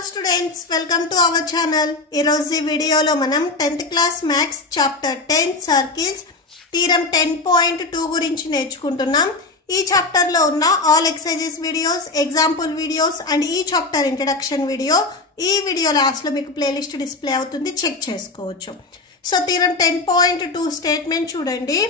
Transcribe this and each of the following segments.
Hello students, welcome to our channel. ఈ రోజు ఈ వీడియోలో మనం 10th class maths chapter 10 circles theorem 10.2 గురించి నేర్చుకుంటున్నాం. ఈ చాప్టర్ లో ఉన్న all exercises videos, example videos and ఈ చాప్టర్ ఇంట్రడక్షన్ వీడియో ఈ వీడియో లాస్ట్ లో మీకు ప్లేలిస్ట్ డిస్ప్లే అవుతుంది, చెక్ చేసుకోవచ్చు. సో థీరం 10.2 స్టేట్మెంట్ చూడండి.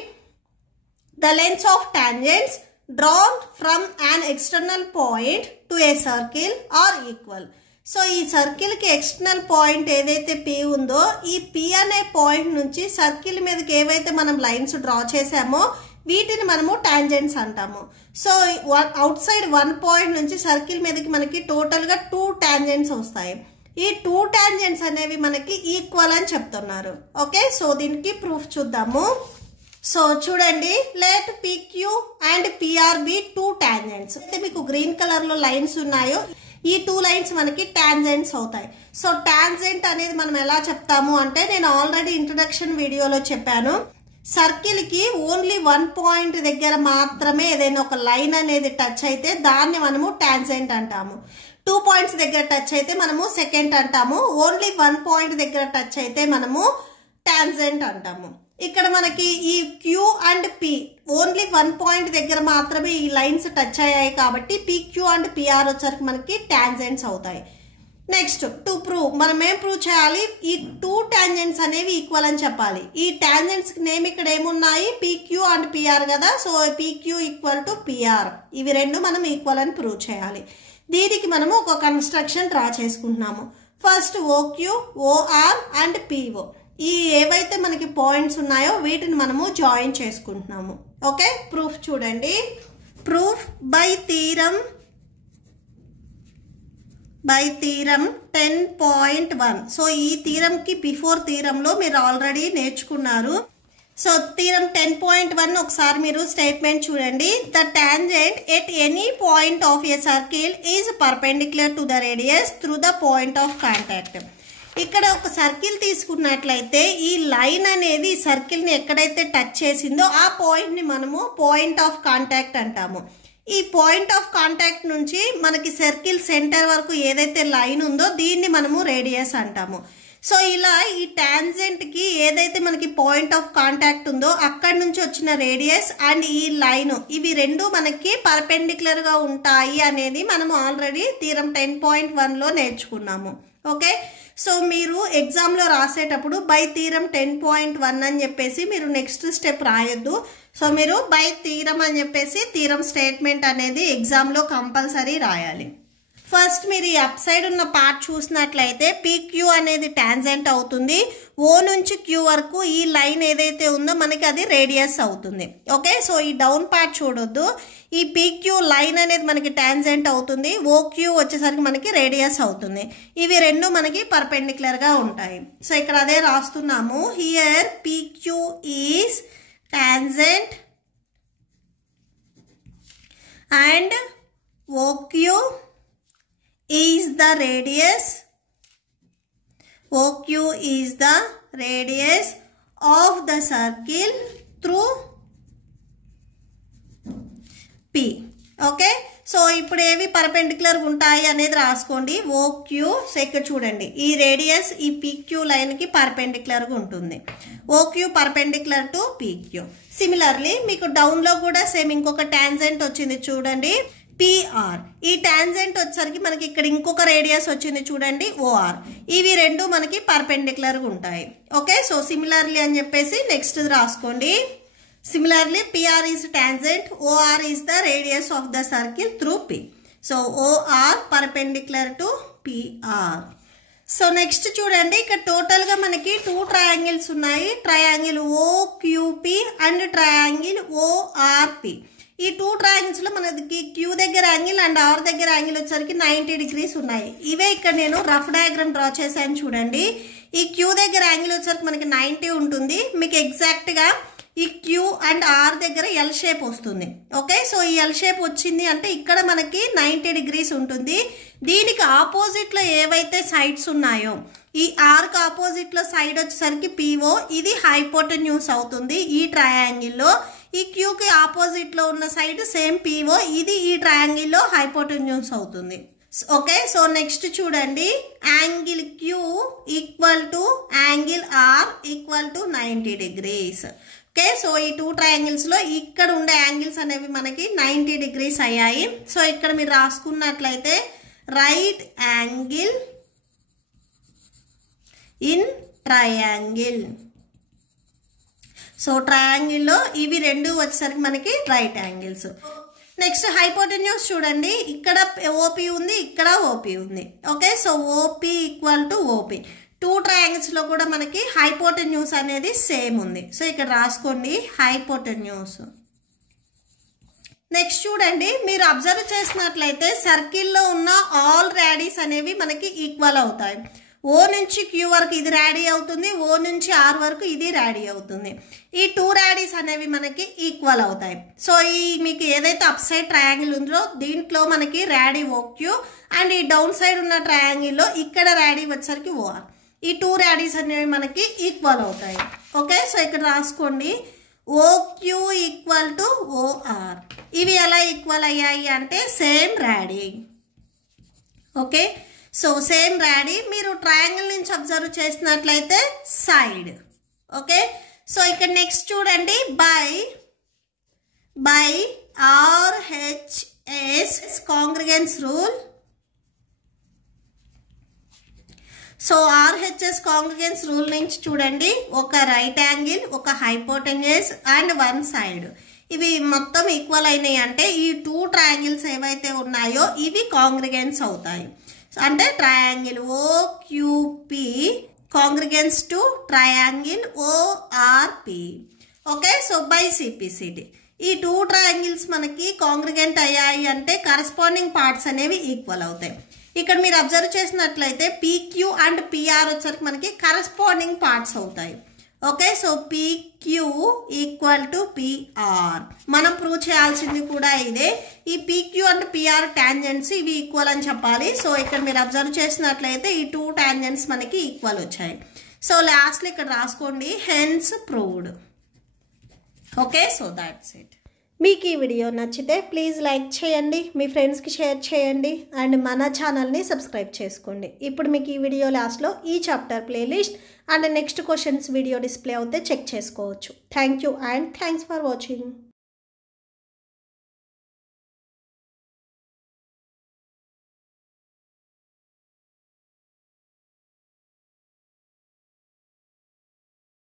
The lengths of tangents drawn from an external point to a circle are equal. So ఈ circle కి external point ఏదైతే P ఉందో ఈ P అనే పాయింట్ నుంచి సర్కిల్ మీదకి ఏవైతే మనం లైన్స్ డ్రా చేసామో వీటిని మనము టాంజెంట్స్ అంటాము. సో అవుట్ సైడ్ 1 పాయింట్ నుంచి సర్కిల్ మీదకి మనకి టోటల్ గా 2 టాంజెంట్స్ వస్తాయి. ఈ 2 టాంజెంట్స్ అనేవి మనకి ఈక్వల్ అని చెప్తున్నారు. ఓకే, సో దీనికి ప్రూఫ్ చూద్దాము. సో చూడండి, let PQ and PR be 2 tangents. అయితే మీకు గ్రీన్ కలర్ లో లైన్స్ ఉన్నాయో ఈ 2 లైన్స్ మనకి టాంజెంట్స్ అవుతాయి. సో టాంజెంట్ అనేది మనం ఎలా చెప్తాము అంటే, నేను ఆల్రెడీ ఇంట్రొడక్షన్ వీడియోలో చెప్పాను, సర్కిల్ కి ఓన్లీ 1 పాయింట్ దగ్గర మాత్రమే ఏదైనా ఒక లైన్ అనేది టచ్ అయితే దాన్ని మనము టాంజెంట్ అంటాము. 2 పాయింట్స్ దగ్గర టచ్ అయితే మనము సెకండ్ అంటాము. ఓన్లీ 1 పాయింట్ దగ్గర టచ్ అయితే మనము టాంజెంట్ అంటాము. ఇక్కడ మనకి ఈ Q and P only 1 point దగ్గర మాత్రమే ఈ లైన్స్ టచ్ అయ్యాయి కాబట్టి PQ అండ్ PR వచ్చరికి మనకి టాంజెంట్స్ అవుతాయి. నెక్స్ట్ టు ప్రూవ్, మనం ఏం ప్రూవ్ చేయాలి, ఈ 2 టాంజెంట్స్ అనేవి ఈక్వల్ అని చెప్పాలి. ఈ టాంజెంట్స్ నేమ్ ఇక్కడ ఏమున్నాయి, PQ అండ్ PR కదా. So PQ equal to PR, ఇవి రెండు మనం ఈక్వల్ అని ప్రూవ్ చేయాలి. దీనికి మనము ఒక కన్స్ట్రక్షన్ డ్రా చేసుకుంటున్నాము. First OQ, OR and PO ఈ ఏవైతే మనకి పాయింట్స్ ఉన్నాయో వీటిని మనము జాయిన్ చేసుకుంటున్నాము. ఓకే, ప్రూఫ్ చూడండి. Proof by theorem 10.1. సో ఈ థీరం కి బిఫోర్ థీరం లో మీరు ఆల్రెడీ నేర్చుకున్నారు. సో థీరం 10.1 ఒకసారి మీరు స్టేట్మెంట్ చూడండి. The tangent at any point of a circle is perpendicular to the radius through the point of contact. ఇక్కడ ఒక సర్కిల్ తీసుకున్నట్లయితే ఈ లైన్ అనేది సర్కిల్ ని ఎక్కడైతే టచ్ చేసిందో ఆ పాయింట్ ని మనము పాయింట్ ఆఫ్ కాంటాక్ట్ అంటాము. ఈ పాయింట్ ఆఫ్ కాంటాక్ట్ నుంచి మనకి సర్కిల్ సెంటర్ వరకు ఏదైతే లైన్ ఉందో దీన్ని మనము రేడియస్ అంటాము. సో ఇలా ఈ టాంజెంట్ కి ఏదైతే మనకి పాయింట్ ఆఫ్ కాంటాక్ట్ ఉందో అక్కడి నుంచి వచ్చిన రేడియస్ అండ్ ఈ లైన్ ఇవి రెండు మనకి పర్పెండిక్యులర్ గా ఉంటాయి అనేది మనం ఆల్రెడీ థీరం 10.1 లో నేర్చుకున్నాము. ఓకే, సో మీరు ఎగ్జామ్ లో రాసేటప్పుడు బై థీరం 10.1 అని చెప్పేసి మీరు నెక్స్ట్ స్టెప్ రాయొద్దు. సో మీరు బై థీరం అని చెప్పేసి థీరం స్టేట్మెంట్ అనేది ఎగ్జామ్ లో కంపల్సరీ రాయాలి. ఫస్ట్ మీరు ఈ అప్ సైడ్ ఉన్న పార్ట్ చూసినట్లయితే PQ అనేది టాంజెంట్ అవుతుంది. O నుంచి Q వరకు ఈ లైన్ ఏదైతే ఉందో మనకి అది రేడియస్ అవుతుంది. ఓకే, సో ఈ డౌన్ పార్ట్ చూడొద్దు. ఈ PQ లైన్ అనేది మనకి టాంజెంట్ అవుతుంది, OQ వచ్చేసరికి మనకి రేడియస్ అవుతుంది. ఇవి రెండు మనకి పర్పెండిక్యులర్ గా ఉంటాయి. సో ఇక్కడ అదే రాస్తున్నాము. Here PQ is tangent and OQ is the radius. OQ is the radius of the circle through P. Okay, so ఇప్పుడు ఏవి పర్పెండిక్యులర్ ఉంటాయి అనేది రాసుకోండి. OQ, సో ఇక్కడ చూడండి ఈ రేడియస్ ఈ PQ లైన్ కి పర్పెండిక్యులర్ గా ఉంటుంది. OQ perpendicular to PQ. Similarly మీకు డౌన్ లో కూడా సేమ్ ఇంకొక టాంజెంట్ వచ్చింది చూడండి, PR. ఈ టాంజెంట్ వచ్చేసరికి మనకి ఇక్కడ ఇంకొక రేడియస్ వచ్చింది చూడండి, OR. ఇవి రెండు మనకి పర్పెండిక్యులర్ గా ఉంటాయి. ఓకే, సో సిమిలర్లీ అని చెప్పేసి నెక్స్ట్ రాసుకోండి. Similarly PR is tangent, OR is the radius of the circle through P. So OR perpendicular to PR. So next చూడండి, ఇక్కడ టోటల్ గా మనకి 2 ట్రయాంగిల్స్ ఉన్నాయి. Triangle OQP and triangle ORP. ఈ 2 triangles లో మనకి Q దగ్గర యాంగిల్ అండ్ R దగ్గర యాంగిల్ వచ్చేసరికి 90 డిగ్రీస్ ఉన్నాయి. ఇవే ఇక్కడ నేను రఫ్ డయాగ్రామ్ డ్రా చేశాను చూడండి. ఈ Q దగ్గర యాంగిల్ వచ్చేసరికి మనకి 90 ఉంటుంది. మీకు ఎగ్జాక్ట్ గా ఈ Q అండ్ R దగ్గర L షేప్ వస్తుంది. ఓకే, సో ఈ L షేప్ వచ్చింది అంటే ఇక్కడ మనకి 90 డిగ్రీస్ ఉంటుంది. దీనికి ఆపోజిట్ లో ఏవైతే సైడ్స్ ఉన్నాయో ఈ R కి ఆపోజిట్ లో సైడ్ వచ్చేసరికి PO, ఇది హైపోటెన్యూస్ అవుతుంది ఈ ట్రయాంగిల్ లో. ఈ Q కి ఆపోజిట్ లో ఉన్న సైడ్ సేమ్ PO, ఇది ఈ ట్రయాంగిల్ లో హైపోటెన్యూస్ అవుతుంది. ఓకే, సో నెక్స్ట్ చూడండి, angle Q equal to angle R equal to 90 degrees. Okay, so ఈ 2 ట్రయాంగిల్స్లో ఇక్కడ ఉండే యాంగిల్స్ అనేవి మనకి 90 degrees అయ్యాయి. సో ఇక్కడ మీరు రాసుకున్నట్లయితే right angle in triangle. So ట్రయాంగిల్లో ఇవి రెండు వచ్చేసరికి మనకి రైట్ యాంగిల్స్. నెక్స్ట్ హైపోటెన్యూస్ చూడండి, ఇక్కడ ఓపీ ఉంది, ఇక్కడ ఓపీ ఉంది. Okay, so OP equal to OP. 2 ట్రయాంగిల్స్లో కూడా మనకి హైపోటెన్యూస్ అనేది సేమ్ ఉంది. సో ఇక్కడ రాసుకోండి హైపోటెన్యూస్. నెక్స్ట్ చూడండి, మీరు అబ్జర్వ్ చేసినట్లయితే సర్కిల్లో ఉన్న ఆల్ రేడియస్ అనేవి మనకి ఈక్వల్ అవుతాయి. ఓ నుంచి క్యూ వరకు ఇది రేడీ అవుతుంది, ఓ నుంచి ఆర్ వరకు ఇది రేడీ అవుతుంది. ఈ 2 రేడీస్ అనేవి మనకి ఈక్వల్ అవుతాయి. సో ఈ మీకు ఏదైతే అప్ సైడ్ ట్రయాంగిల్ ఉందో దీంట్లో మనకి రేడీ ఓ క్యూ, అండ్ ఈ డౌన్ సైడ్ ఉన్న ట్రయాంగిల్లో ఇక్కడ రేడీ వచ్చేసరికి ఓఆర్. ఈ 2 రేడీస్ అనేవి మనకి ఈక్వల్ అవుతాయి. ఓకే, సో ఇక్కడ రాసుకోండి ఓక్యూ ఈక్వల్ టు ఓఆర్. ఇవి ఎలా ఈక్వల్ అయ్యాయి అంటే same ready. Okay, so same ready. మీరు ట్రయాంగిల్ నుంచి అబ్జర్వ్ చేసినట్లయితే సైడ్. ఓకే, సో ఇక్కడ నెక్స్ట్ చూడండి, by RHS congruence rule. So RHS congruence rule నుంచి చూడండి, ఒక రైట్ యాంగిల్, ఒక హైపోటెన్యూస్ అండ్ 1 సైడ్ ఇవి మొత్తం ఈక్వల్ అయినాయి అంటే ఈ 2 ట్రయాంగిల్స్ ఏవైతే ఉన్నాయో ఇవి కాంగ్రిగెన్స్ అవుతాయి. అంటే triangle OQP congruence to triangle ORP. Okay, so by CPCT ఈ 2 ట్రయాంగిల్స్ మనకి కాంగ్రిగెంట్ అయ్యాయి అంటే కరస్పాండింగ్ పార్ట్స్ అనేవి ఈక్వల్ అవుతాయి. ఇక్కడ మీరు అబ్జర్వ్ చేసినట్లయితే పీక్యూ అండ్ పిఆర్ వచ్చరికి మనకి కరస్పాండింగ్ పార్ట్స్ అవుతాయి. Okay, so PQ equal to PR. మనం ప్రూవ్ చేయాల్సింది కూడా ఇదే. ఈ పీక్యూ అండ్ పిఆర్ టాంజెంట్స్ ఇవి ఈక్వల్ అని చెప్పాలి. సో ఇక్కడ మీరు అబ్జర్వ్ చేసినట్లయితే ఈ 2 టాంజెంట్స్ మనకి ఈక్వల్ వచ్చాయి. సో లాస్ట్లో ఇక్కడ రాసుకోండి hence proved. Okay, so that's it. మీకు ఈ వీడియో నచ్చితే ప్లీజ్ లైక్ చేయండి, మీ ఫ్రెండ్స్కి షేర్ చేయండి, అండ్ మన ఛానల్ని సబ్స్క్రైబ్ చేసుకోండి. ఇప్పుడు మీకు ఈ వీడియో లాస్ట్లో ఈ chapter playlist and next questions video display అవుతే చెక్ చేసుకోవచ్చు. Thank you and thanks for watching.